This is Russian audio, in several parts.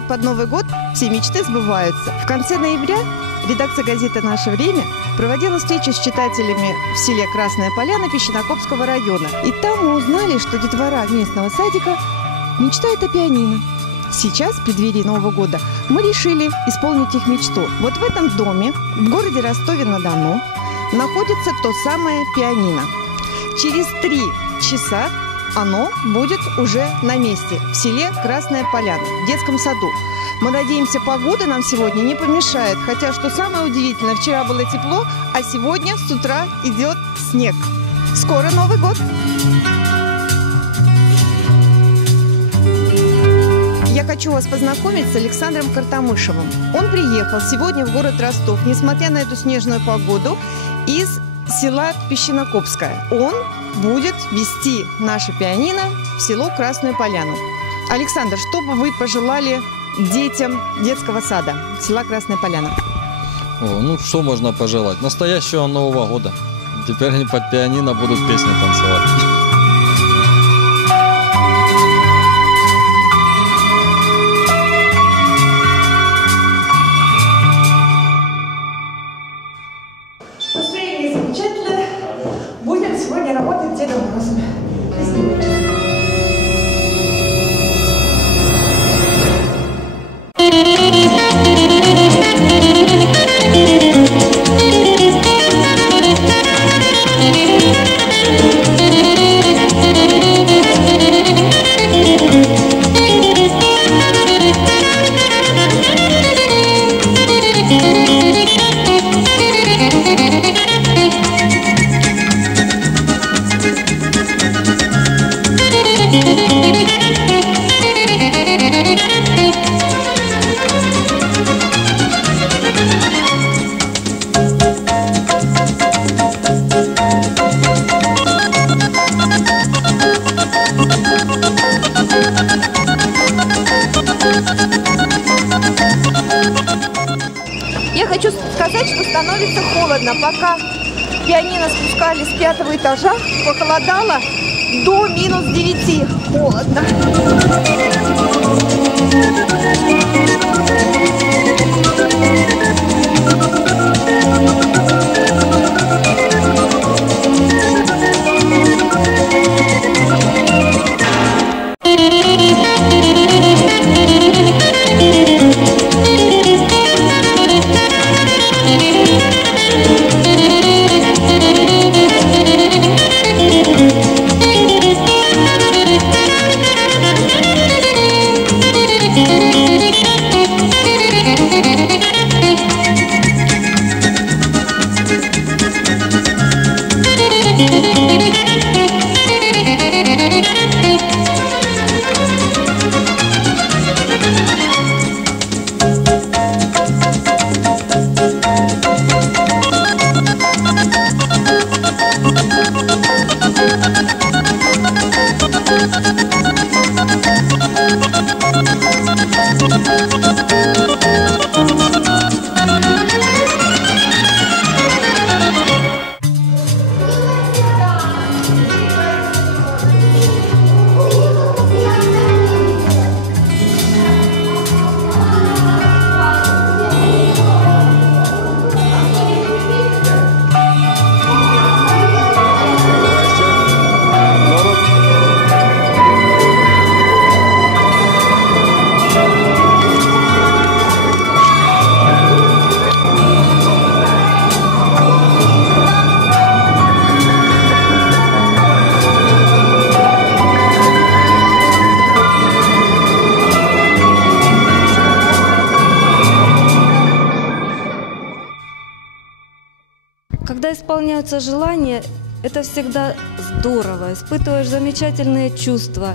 Говорят, под Новый год все мечты сбываются. В конце ноября редакция газеты «Наше время» проводила встречу с читателями в селе Красная Поляна Песчинокопского района. И там мы узнали, что детвора местного садика мечтает о пианино. Сейчас, в преддверии Нового года, мы решили исполнить их мечту. Вот в этом доме, в городе Ростове-на-Дону, находится то самое пианино. Через 3 часа оно будет уже на месте, в селе Красная Поляна, в детском саду. Мы надеемся, погода нам сегодня не помешает. Хотя, что самое удивительное, вчера было тепло, а сегодня с утра идет снег. Скоро Новый год! Я хочу вас познакомить с Александром Картамышевым. Он приехал сегодня в город Ростов, несмотря на эту снежную погоду, из села Песчинокопское. Он будет вести наше пианино в село Красную Поляну. Александр, что бы вы пожелали детям детского сада села Красная Поляна? Ну, что можно пожелать? Настоящего Нового года. Теперь они под пианино будут песни танцевать. Настроение замечательное. Будем сегодня работать с Дедом Морозом. Я хочу сказать, что становится холодно. Пока пианино спускали с 5-го этажа, похолодало до -9. Холодно. Когда исполняются желания, это всегда здорово. Испытываешь замечательные чувства,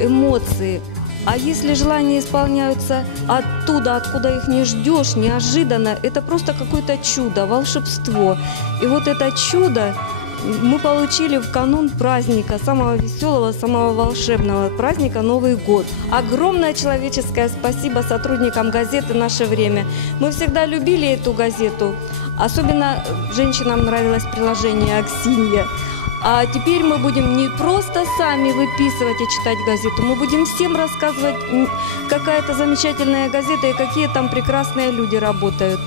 эмоции. А если желания исполняются оттуда, откуда их не ждешь, неожиданно, это просто какое-то чудо, волшебство. И вот это чудо мы получили в канун праздника, самого веселого, самого волшебного праздника Новый год. Огромное человеческое спасибо сотрудникам газеты «Наше время». Мы всегда любили эту газету. Особенно женщинам нравилось приложение «Аксинья». А теперь мы будем не просто сами выписывать и читать газету, мы будем всем рассказывать, какая это замечательная газета и какие там прекрасные люди работают.